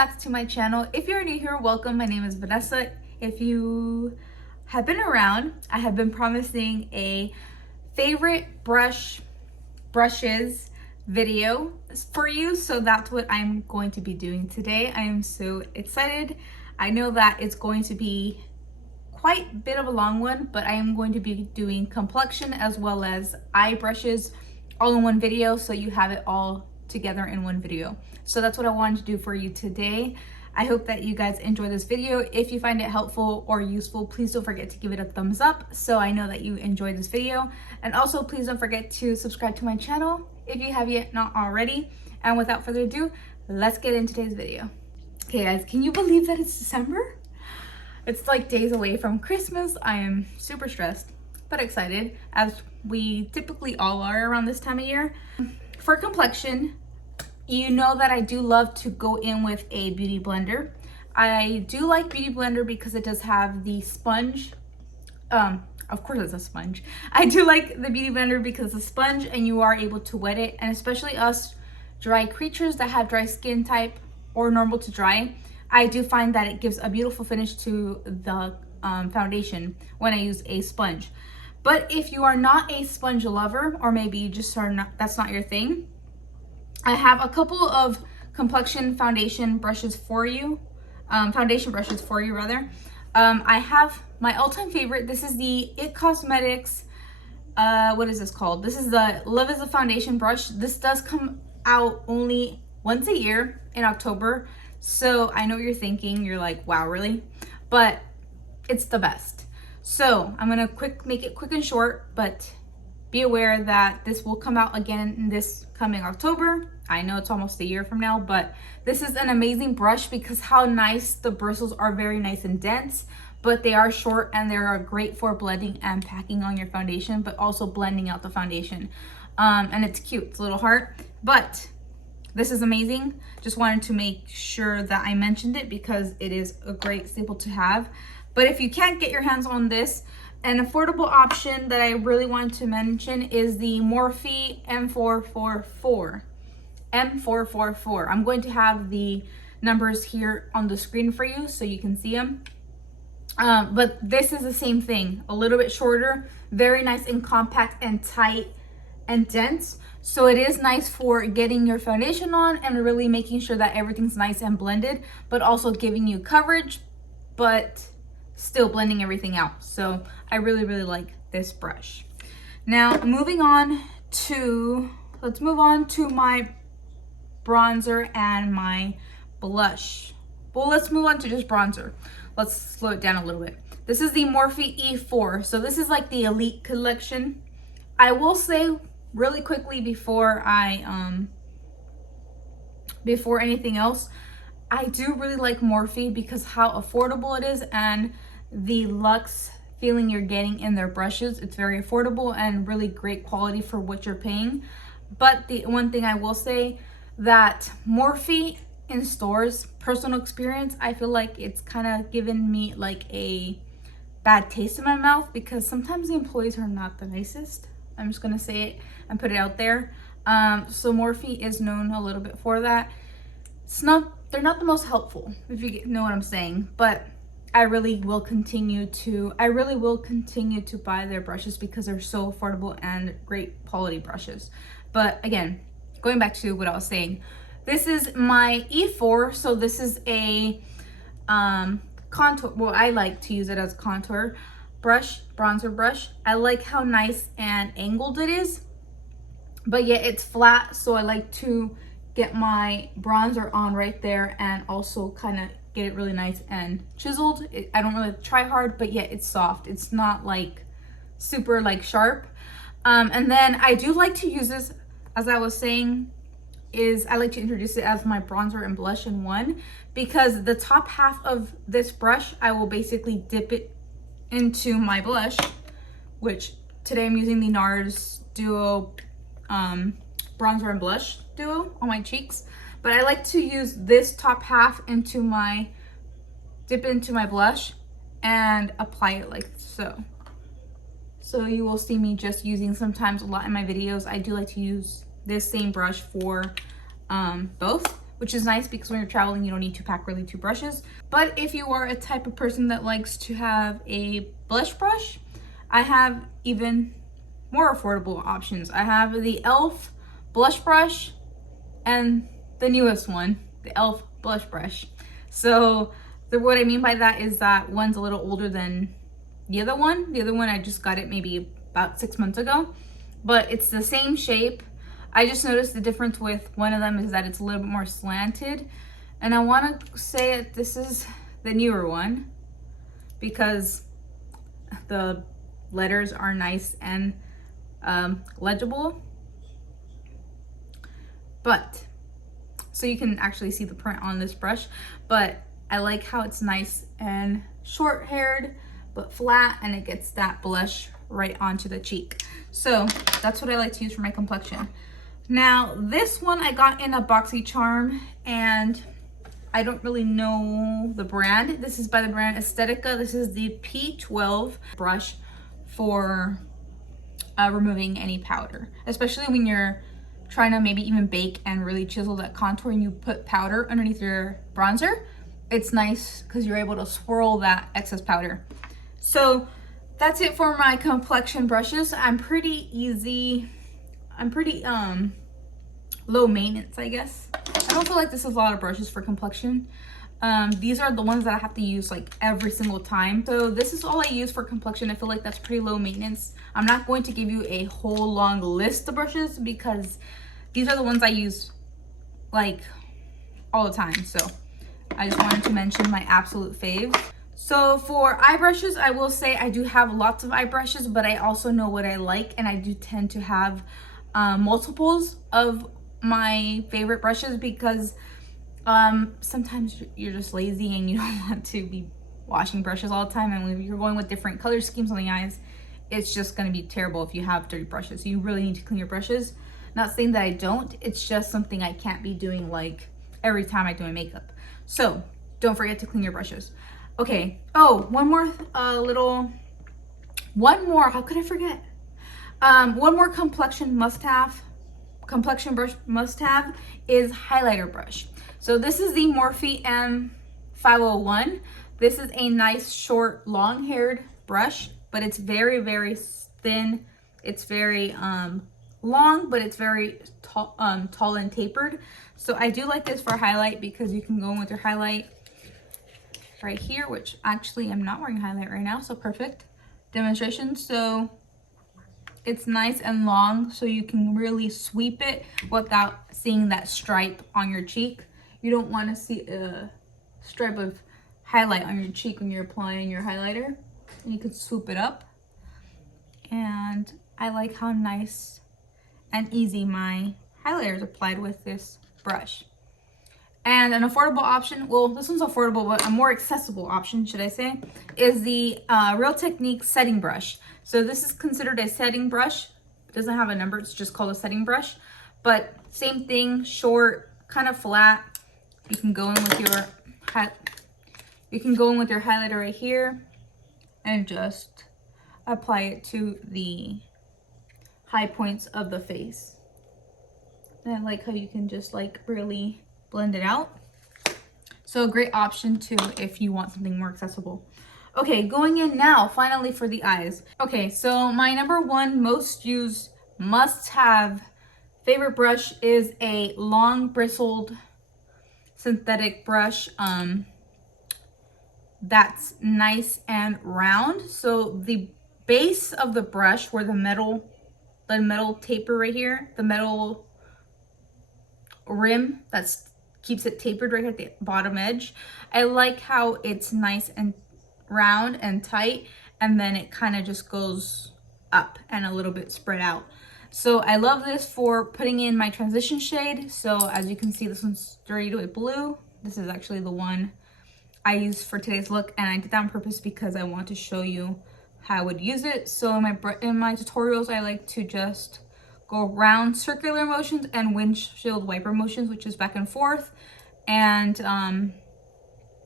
back to my channel. If you're new here, welcome. My name is Vanessa. If you have been around, I have been promising a favorite brushes video for you, so that's what I'm going to be doing today. I am so excited. I know that it's going to be quite a bit of a long one, but I am going to be doing complexion as well as eye brushes all in one video, so you have it all together in one video. So that's what I wanted to do for you today. I hope that you guys enjoy this video. If you find it helpful or useful, please don't forget to give it a thumbs up so I know that you enjoyed this video. And also please don't forget to subscribe to my channel if you have yet not already. And without further ado, let's get into today's video. Okay guys, can you believe that it's December? It's like days away from Christmas. I am super stressed but excited, as we typically all are around this time of year. For complexion, you know that I do love to go in with a beauty blender. I do like beauty blender because it does have the sponge. Of course it's a sponge. I do like the beauty blender because it's a sponge and you are able to wet it, and especially us dry creatures that have dry skin type or normal to dry, I do find that it gives a beautiful finish to the foundation when I use a sponge. But if you are not a sponge lover, or maybe you just are not, that's not your thing, I have a couple of complexion foundation brushes for you, foundation brushes for you rather. I have my all-time favorite. This is the It Cosmetics, what is this called? This is the Love is a Foundation brush. This does come out only once a year in October. So I know what you're thinking. You're like, wow, really? But it's the best. So I'm gonna make it quick and short, but be aware that this will come out again in this coming October. I know it's almost a year from now, but this is an amazing brush because how nice the bristles are, very nice and dense, but they are short and they are great for blending and packing on your foundation, but also blending out the foundation. And it's cute, it's a little heart, but this is amazing. Just wanted to make sure that I mentioned it because it is a great staple to have. But if you can't get your hands on this, an affordable option that I really wanted to mention is the Morphe M444. M444. I'm going to have the numbers here on the screen for you so you can see them. But this is the same thing, a little bit shorter, very nice and compact and tight and dense. So it is nice for getting your foundation on and really making sure that everything's nice and blended, but also giving you coverage, but still blending everything out. So I really like this brush. Now let's move on to my bronzer and my blush. Well, let's move on to just bronzer. Let's slow it down a little bit. This is the Morphe E4. So this is like the elite collection. I will say really quickly before anything else, I do really like Morphe because how affordable it is and the luxe feeling you're getting in their brushes. It's very affordable and really great quality for what you're paying. But the one thing I will say, that Morphe in stores, personal experience, I feel like it's kind of given me like a bad taste in my mouth because sometimes the employees are not the nicest. I'm just gonna say it and put it out there. So Morphe is known a little bit for that. They're not the most helpful, if you know what I'm saying, but I really will continue to buy their brushes because they're so affordable and great quality brushes. But again, going back to what I was saying, this is my E4. So this is a contour, well, I like to use it as contour brush, bronzer brush. I like how nice and angled it is, but yet it's flat. So I like to get my bronzer on right there and also kind of get it really nice and chiseled. I don't really try hard, but yet it's soft. It's not like super like sharp. And then I do like to use this, as I was saying, I like to introduce it as my bronzer and blush in one, because the top half of this brush, I will basically dip it into my blush, which today I'm using the NARS Duo bronzer and blush duo on my cheeks. But I like to use this top half dip into my blush and apply it like so. So you will see me just using sometimes a lot in my videos. I do like to use this same brush for both, which is nice because when you're traveling, you don't need to pack really two brushes. But if you are a type of person that likes to have a blush brush, I have even more affordable options. I have the e.l.f. blush brush and the newest one, the e.l.f. blush brush. So what I mean by that is that one's a little older than the other one. The other one, I just got it maybe about 6 months ago, but it's the same shape. I just noticed the difference with one of them is that it's a little bit more slanted. And I want to say that this is the newer one because the letters are nice and legible. But, so you can actually see the print on this brush, but I like how it's nice and short haired, but flat, and it gets that blush right onto the cheek. So that's what I like to use for my complexion. Now, this one I got in a BoxyCharm, and I don't really know the brand. This is by the brand Estetica. This is the P12 brush for removing any powder, especially when you're trying to maybe even bake and really chisel that contour and you put powder underneath your bronzer. It's nice because you're able to swirl that excess powder. So that's it for my complexion brushes. I'm pretty low maintenance, I guess. I don't feel like this is a lot of brushes for complexion. These are the ones that I have to use like every single time. So this is all I use for complexion. I feel like that's pretty low maintenance. I'm not going to give you a whole long list of brushes because these are the ones I use like all the time. So I just wanted to mention my absolute fave. So for eye brushes, I will say I do have lots of eye brushes, but I also know what I like, and I do tend to have multiples of my favorite brushes because sometimes you're just lazy and you don't want to be washing brushes all the time, and when you're going with different color schemes on the eyes, it's just going to be terrible if you have dirty brushes. So you really need to clean your brushes. Not saying that I don't, it's just something I can't be doing like every time I do my makeup. So don't forget to clean your brushes. Okay, oh, one more, how could I forget? One more complexion brush must-have is highlighter brush. So this is the Morphe M441. This is a nice, short, long-haired brush, but it's very, very thin. It's very long, but it's very tall and tapered. So I do like this for highlight because you can go in with your highlight right here, which actually I'm not wearing highlight right now, so perfect demonstration. So it's nice and long, so you can really sweep it without seeing that stripe on your cheek. You don't want to see a stripe of highlight on your cheek when you're applying your highlighter. And you can swoop it up. And I like how nice and easy my highlighter is applied with this brush. And an affordable option, well, this one's affordable, but a more accessible option, should I say, is the RealTechniques setting brush. So this is considered a setting brush. It doesn't have a number, it's just called a setting brush. But same thing, short, kind of flat. You can go in with your highlighter right here and just apply it to the high points of the face. And I like how you can just like really blend it out. So a great option too if you want something more accessible. Okay, going in now finally for the eyes. Okay, so my number one most used must-have favorite brush is a long bristled synthetic brush that's nice and round. So the base of the brush where the metal taper right here, the metal rim that's keeps it tapered right at the bottom edge. I like how it's nice and round and tight, and then it kind of just goes up and a little bit spread out. So I love this for putting in my transition shade. So as you can see, this one's straight with blue. This is actually the one I used for today's look, and I did that on purpose because I want to show you how I would use it. So in my tutorials, I like to just go around circular motions and windshield wiper motions, which is back and forth. And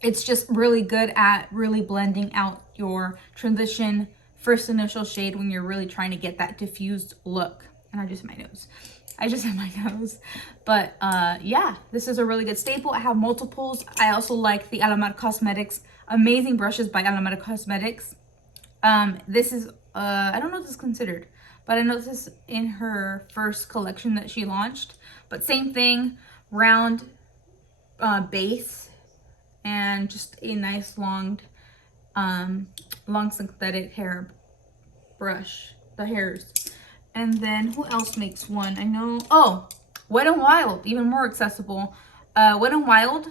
it's just really good at really blending out your transition first initial shade when you're really trying to get that diffused look. And I just my nose. I just hit my nose. But yeah, this is a really good staple. I have multiples. I also like the Alamar Cosmetics Amazing Brushes by Alamar Cosmetics. This is, I don't know what this is considered, but I know this is in her first collection that she launched. But same thing, round base and just a nice long synthetic hair brush, the hairs. And then who else makes one? I know, oh, Wet n Wild, even more accessible. Wet n Wild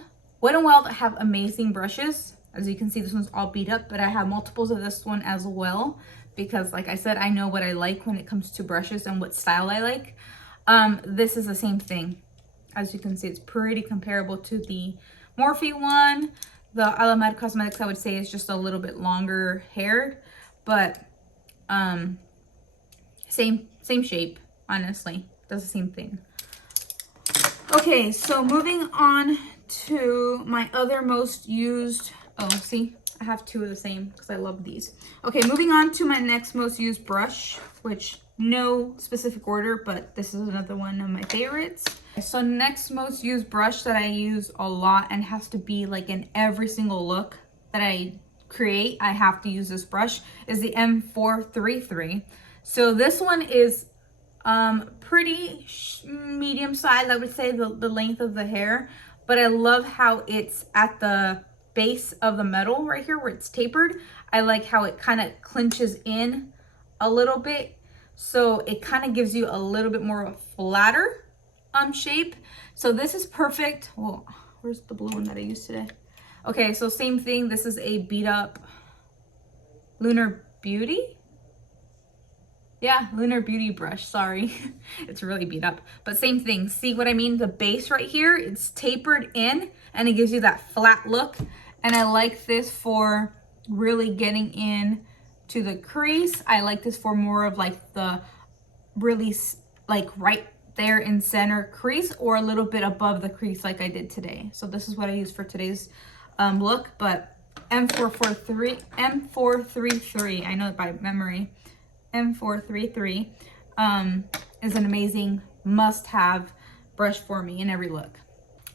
have amazing brushes. As you can see, this one's all beat up, but I have multiples of this one as well, because like I said, I know what I like when it comes to brushes and what style I like. This is the same thing. As you can see, it's pretty comparable to the Morphe one. The Alamar Cosmetics, I would say, is just a little bit longer haired, but same shape, honestly. Does the same thing. Okay, so moving on to my other most used, oh, see, I have two of the same because I love these. Okay, moving on to my next most used brush, which no specific order, but this is another one of my favorites. So next most used brush that I use a lot and has to be like in every single look that I create, I have to use this brush, is the M433. So this one is pretty medium size, I would say, the length of the hair, but I love how it's at the base of the metal right here where it's tapered. I like how it kind of clinches in a little bit, so it kind of gives you a little bit more of a flatter shape. So this is perfect. Well, where's the blue one that I used today? Okay, so same thing. This is a beat up Lunar Beauty. Yeah, Lunar Beauty brush, sorry. It's really beat up, but same thing. See what I mean? The base right here, it's tapered in and it gives you that flat look. And I like this for really getting in to the crease. I like this for more of like the really like right there in center crease, or a little bit above the crease like I did today. So this is what I use for today's look. But M433, I know it by memory. M433 is an amazing must-have brush for me in every look.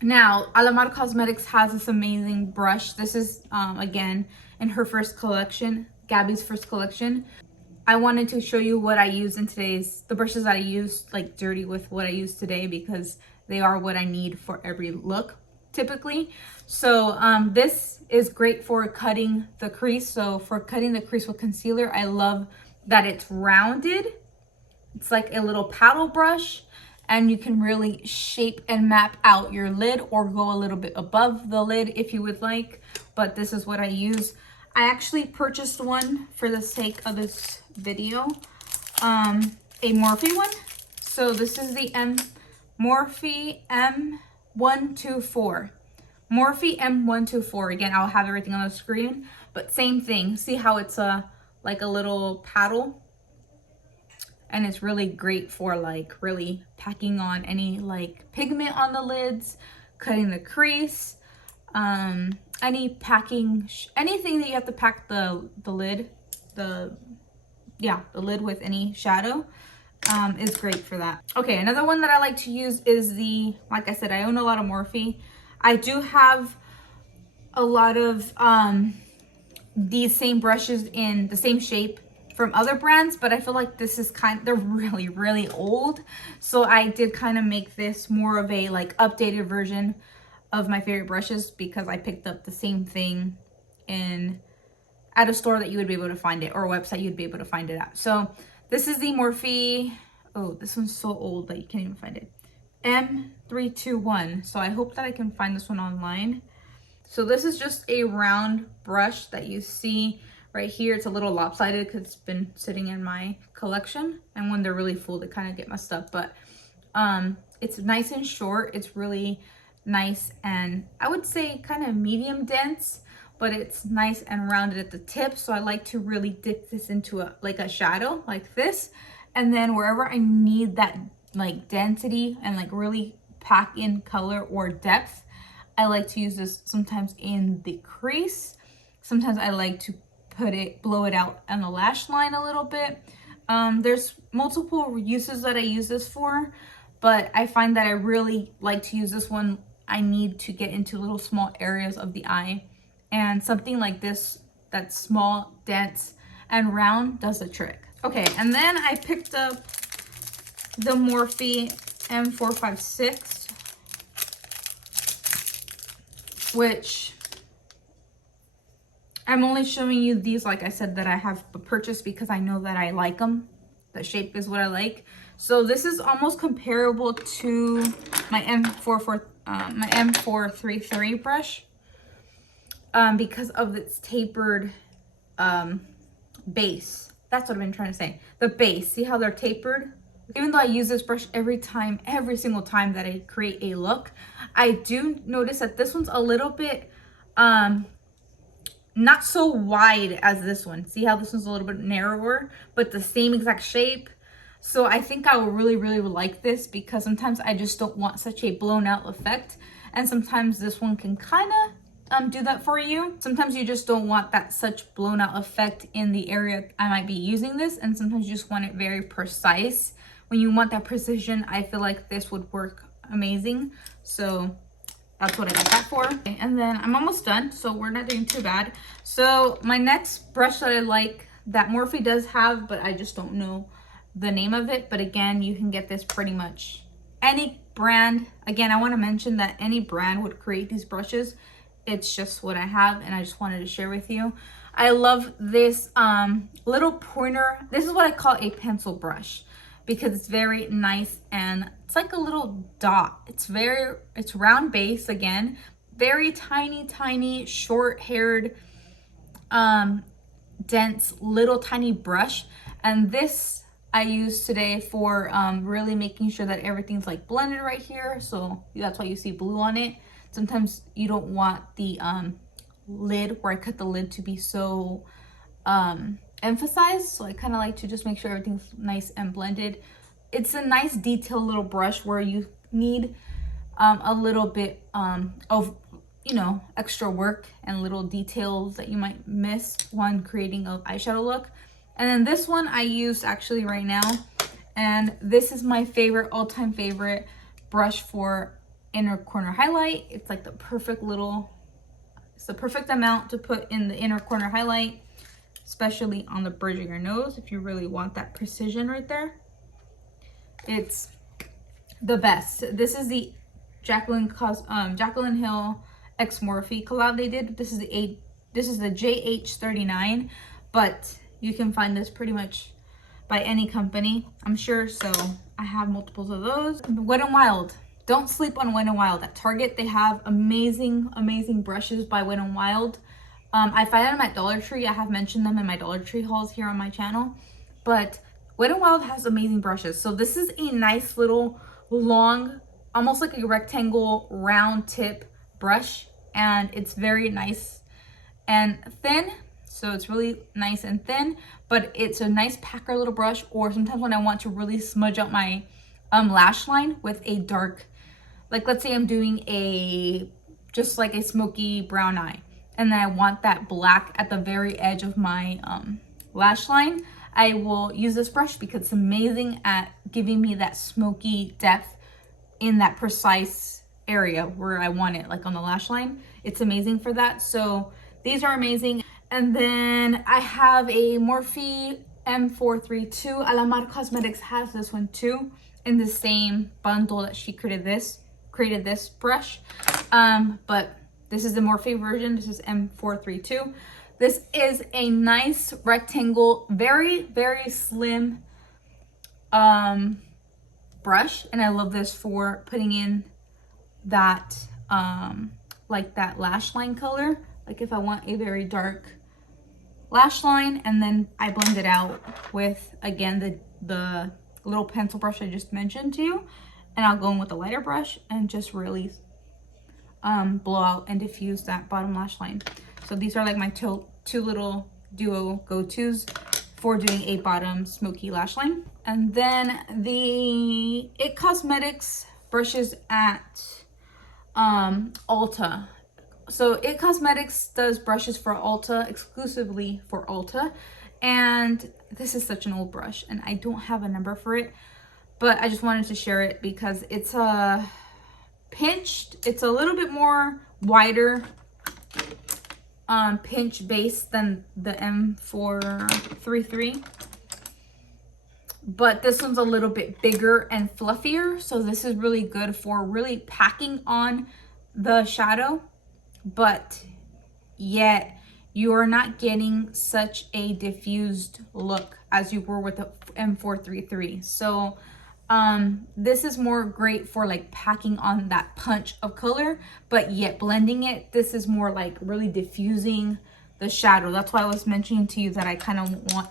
Now, Alamar Cosmetics has this amazing brush. This is, again, in her first collection, Gabby's first collection. I wanted to show you what I use in the brushes that I use, like dirty with what I use today, because they are what I need for every look, typically. So this is great for cutting the crease. So for cutting the crease with concealer, I love that it's rounded. It's like a little paddle brush, and you can really shape and map out your lid or go a little bit above the lid if you would like. But this is what I use. I actually purchased one for the sake of this video, a Morphe one. So this is the Morphe M124. Morphe M124. Again, I'll have everything on the screen, but same thing. See how it's like a little paddle, and it's really great for like really packing on any like pigment on the lids, cutting the crease, any packing, anything that you have to pack the lid, the lid with any shadow is great for that. Okay, another one that I like to use is like I said, I own a lot of Morphe. I do have a lot of these same brushes in the same shape from other brands, but I feel like this is they're really, really old. So I did kind of make this more of a like updated version of my favorite brushes, because I picked up the same thing at a store that you would be able to find it, or a website you'd be able to find it at. So this is the Morphe, oh, this one's so old that you can't even find it, M321. So I hope that I can find this one online. So this is just a round brush that you see right here. It's a little lopsided because it's been sitting in my collection, and when they're really full they kind of get messed up, but it's nice and short. It's really nice, and I would say kind of medium dense, but it's nice and rounded at the tip. So I like to really dip this into a shadow like this, and then wherever I need that like density and like really pack in color or depth, I like to use this sometimes in the crease. Sometimes I like to blow it out on the lash line a little bit. There's multiple uses that I use this for, but I find that I really like to use this one. I need to get into little small areas of the eye, and something like this that's small, dense, and round does the trick. Okay, and then I picked up the Morphe M456, which I'm only showing you these, like I said, that I have purchased because I know that I like them. The shape is what I like. So this is almost comparable to my M433 brush because of its tapered base. That's what I've been trying to say. The base. See how they're tapered? Even though I use this brush every single time that I create a look, I do notice that this one's a little bit not so wide as this one. See how this one's a little bit narrower, but the same exact shape. So I think I will really like this, because sometimes I just don't want such a blown out effect, and sometimes this one can kind of do that for you. Sometimes you just don't want that such blown out effect in the area I might be using this, and sometimes you just want it very precise. When you want that precision, I feel like this would work amazing. So that's what I got that for. Okay, and then I'm almost done, so we're not doing too bad. So my next brush that I like, that Morphe does have, but I just don't know the name of it. But again, you can get this pretty much any brand. Again, I want to mention that any brand would create these brushes. It's just what I have, and I just wanted to share with you. I love this little pointer. This is what I call a pencil brush, because it's very nice, and it's like a little dot. It's round base again, very tiny short-haired dense little tiny brush. And this I use today for really making sure that everything's like blended right here. So that's why you see blue on it. Sometimes you don't want the lid, where I cut the lid, to be so emphasized. So I kind of like to just make sure everything's nice and blended. It's a nice detailed little brush where you need a little bit of, you know, extra work and little details that you might miss when creating an eyeshadow look. And then this one I use actually right now, and this is my favorite, all-time favorite brush for inner corner highlight. It's like the perfect little, it's the perfect amount to put in the inner corner highlight, especially on the bridge of your nose if you really want that precision right there. It's the best. This is the Jaclyn Hill x Morphe collab they did. This is the JH39, but you can find this pretty much by any company, I'm sure. So I have multiples of those. Wet n Wild. Don't sleep on Wet n Wild. At Target, they have amazing brushes by Wet n Wild. I find them at Dollar Tree. I have mentioned them in my Dollar Tree hauls here on my channel. But Wet n Wild has amazing brushes. So this is a nice little long, almost like a rectangle round tip brush. And it's very nice and thin. So it's really nice and thin, but it's a nice packer little brush. Or sometimes when I want to really smudge out my lash line with a dark, like let's say I'm doing just like a smoky brown eye, and then I want that black at the very edge of my lash line, I will use this brush because it's amazing at giving me that smoky depth in that precise area where I want it, like on the lash line. It's amazing for that. So these are amazing. And then I have a Morphe M432. Alamar Cosmetics has this one too, in the same bundle that she created this brush. But this is the Morphe version. This is M432. This is a nice rectangle, very slim brush, and I love this for putting in that like that lash line color. Like if I want a very dark lash line, and then I blend it out with, again, the little pencil brush I just mentioned to you, and I'll go in with a lighter brush and just really blow out and diffuse that bottom lash line. So these are like my two little duo go-tos for doing a bottom smoky lash line. And then the IT Cosmetics brushes at Ulta. So IT Cosmetics does brushes for Ulta, exclusively for Ulta. And this is such an old brush, and I don't have a number for it, but I just wanted to share it because it's pinched. It's a little bit more wider pinch base than the M433, but this one's a little bit bigger and fluffier, so this is really good for really packing on the shadow, but yet you are not getting such a diffused look as you were with the M433. So this is more great for like packing on that punch of color, but yet blending it. This is more like really diffusing the shadow. That's why I was mentioning to you that I kind of want,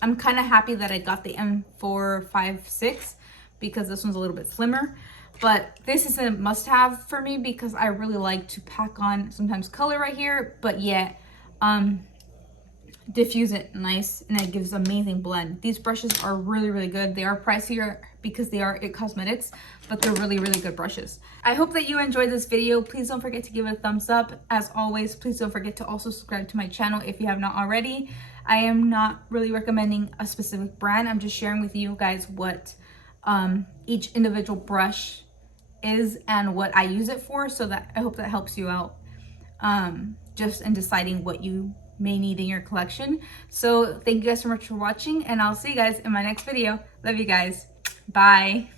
I'm kind of happy that I got the M456 because this one's a little bit slimmer. But this is a must-have for me because I really like to pack on sometimes color right here, but yet diffuse it nice, and it gives amazing blend. These brushes are really, really good. They are pricier because they are IT Cosmetics, but they're really, really good brushes. I hope that you enjoyed this video. Please don't forget to give it a thumbs up. As always, please don't forget to also subscribe to my channel if you have not already. I am not really recommending a specific brand. I'm just sharing with you guys what each individual brush is and what I use it for, so that I hope that helps you out just in deciding what you may need in your collection. So thank you guys so much for watching, and I'll see you guys in my next video. Love you guys. Bye.